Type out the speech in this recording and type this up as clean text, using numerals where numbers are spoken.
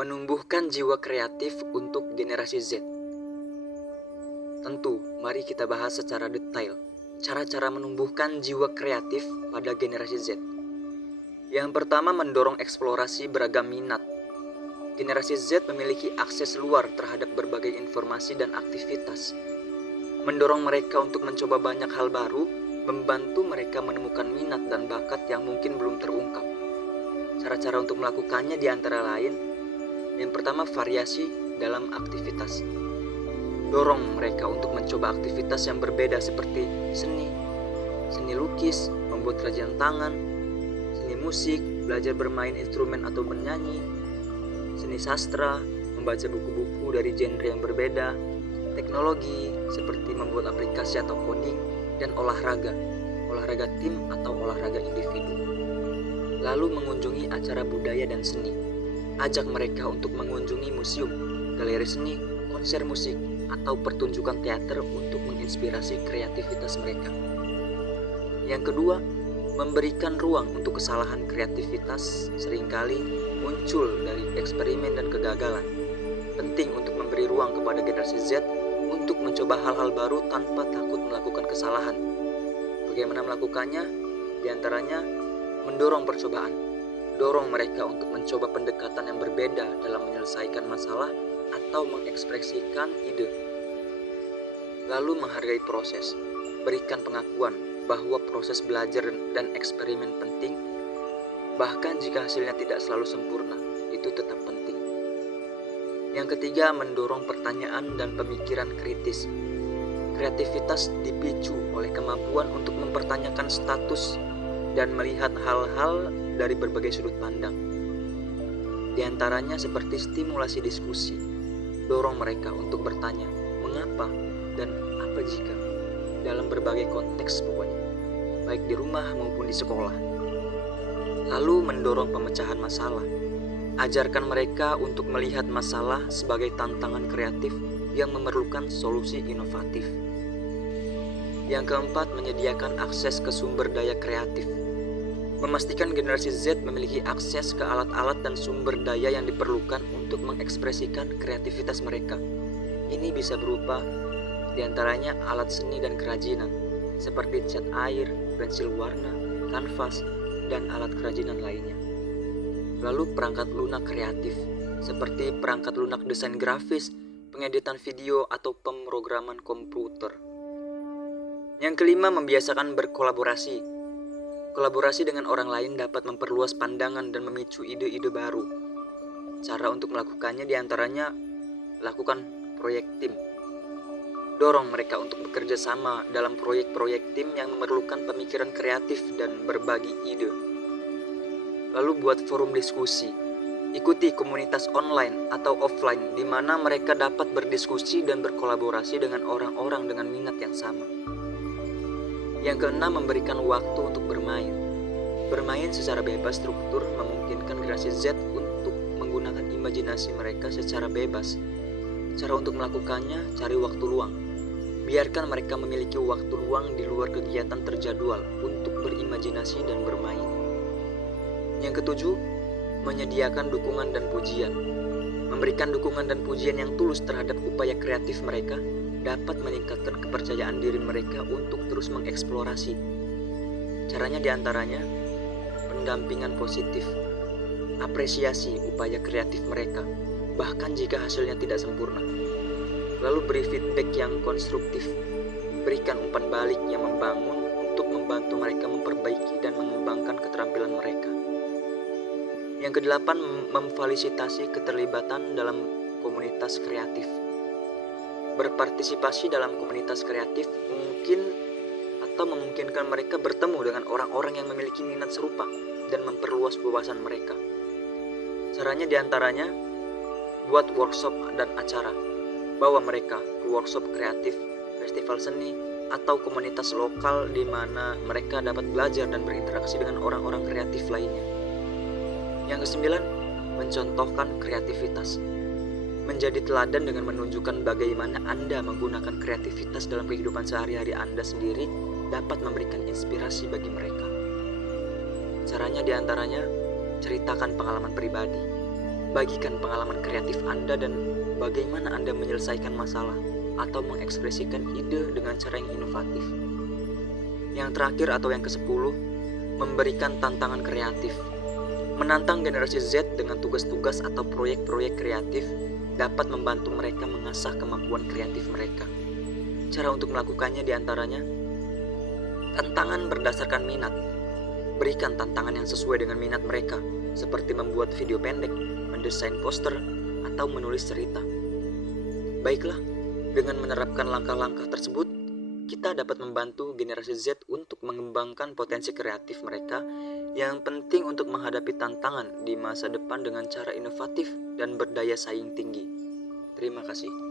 Menumbuhkan jiwa kreatif untuk generasi Z. Tentu, mari kita bahas secara detail cara-cara menumbuhkan jiwa kreatif pada generasi Z. Yang pertama, mendorong eksplorasi beragam minat. Generasi Z memiliki akses luar terhadap berbagai informasi dan aktivitas. Mendorong mereka untuk mencoba banyak hal baru, membantu mereka menemukan minat dan bakat yang mungkin belum terungkap. Cara-cara untuk melakukannya diantara lain, yang pertama, variasi dalam aktivitas. Dorong mereka untuk mencoba aktivitas yang berbeda seperti seni lukis, membuat kerajinan tangan, seni musik, belajar bermain instrumen atau bernyanyi, seni sastra, membaca buku-buku dari genre yang berbeda, teknologi seperti membuat aplikasi atau coding, dan olahraga tim atau olahraga individu. Lalu mengunjungi acara budaya dan seni. Ajak mereka untuk mengunjungi museum, galeri seni, konser musik, atau pertunjukan teater untuk menginspirasi kreativitas mereka. Yang kedua, memberikan ruang untuk kesalahan. Kreativitas seringkali muncul dari eksperimen dan kegagalan. Penting untuk memberi ruang kepada generasi Z untuk mencoba hal-hal baru tanpa takut melakukan kesalahan. Bagaimana melakukannya? Di antaranya, mendorong percobaan. Dorong mereka untuk mencoba pendekatan yang berbeda dalam menyelesaikan masalah atau mengekspresikan ide. Lalu menghargai proses. Berikan pengakuan bahwa proses belajar dan eksperimen penting, bahkan jika hasilnya tidak selalu sempurna, itu tetap penting. Yang ketiga, mendorong pertanyaan dan pemikiran kritis. Kreativitas dipicu oleh kemampuan untuk mempertanyakan status dan melihat hal-hal dari berbagai sudut pandang. Di antaranya seperti stimulasi diskusi. Dorong mereka untuk bertanya, mengapa dan apa jika, dalam berbagai konteks pokoknya, baik di rumah maupun di sekolah. Lalu mendorong pemecahan masalah. Ajarkan mereka untuk melihat masalah sebagai tantangan kreatif yang memerlukan solusi inovatif. Yang keempat, menyediakan akses ke sumber daya kreatif. Memastikan generasi Z memiliki akses ke alat-alat dan sumber daya yang diperlukan untuk mengekspresikan kreativitas mereka. Ini bisa berupa diantaranya alat seni dan kerajinan, seperti cat air, pensil warna, kanvas, dan alat kerajinan lainnya. Lalu perangkat lunak kreatif, seperti perangkat lunak desain grafis, pengeditan video, atau pemrograman komputer. Yang kelima, membiasakan berkolaborasi. Kolaborasi dengan orang lain dapat memperluas pandangan dan memicu ide-ide baru. Cara untuk melakukannya diantaranya lakukan proyek tim. Dorong mereka untuk bekerja sama dalam proyek-proyek tim yang memerlukan pemikiran kreatif dan berbagi ide. Lalu buat forum diskusi. Ikuti komunitas online atau offline di mana mereka dapat berdiskusi dan berkolaborasi dengan orang-orang dengan minat yang sama. Yang keenam, memberikan waktu untuk bermain. Bermain secara bebas struktur memungkinkan generasi Z untuk menggunakan imajinasi mereka secara bebas. Cara untuk melakukannya, cari waktu luang. Biarkan mereka memiliki waktu luang di luar kegiatan terjadwal untuk berimajinasi dan bermain. Yang ketujuh, menyediakan dukungan dan pujian. Memberikan dukungan dan pujian yang tulus terhadap upaya kreatif mereka dapat meningkatkan kepercayaan diri mereka untuk terus mengeksplorasi. Caranya diantaranya, pendampingan positif, apresiasi upaya kreatif mereka, bahkan jika hasilnya tidak sempurna. Lalu beri feedback yang konstruktif, berikan umpan balik yang membangun untuk membantu mereka memperbaiki dan mengembangkan keterampilan mereka. Yang kedelapan, memfasilitasi keterlibatan dalam komunitas kreatif. Berpartisipasi dalam komunitas kreatif memungkinkan mereka bertemu dengan orang-orang yang memiliki minat serupa dan memperluas wawasan mereka. Caranya diantaranya, buat workshop dan acara. Bawa mereka ke workshop kreatif, festival seni, atau komunitas lokal di mana mereka dapat belajar dan berinteraksi dengan orang-orang kreatif lainnya. Yang kesembilan, mencontohkan kreativitas. Menjadi teladan dengan menunjukkan bagaimana Anda menggunakan kreativitas dalam kehidupan sehari-hari Anda sendiri dapat memberikan inspirasi bagi mereka. Caranya diantaranya, ceritakan pengalaman pribadi. Bagikan pengalaman kreatif Anda dan bagaimana Anda menyelesaikan masalah atau mengekspresikan ide dengan cara yang inovatif. Yang terakhir atau yang ke-10, memberikan tantangan kreatif. Menantang generasi Z dengan tugas-tugas atau proyek-proyek kreatif dapat membantu mereka mengasah kemampuan kreatif mereka. Cara untuk melakukannya diantaranya, tantangan berdasarkan minat. Berikan tantangan yang sesuai dengan minat mereka, seperti membuat video pendek, mendesain poster, atau menulis cerita. Baiklah, dengan menerapkan langkah-langkah tersebut, kita dapat membantu generasi Z untuk mengembangkan potensi kreatif mereka yang penting untuk menghadapi tantangan di masa depan dengan cara inovatif dan berdaya saing tinggi. Terima kasih.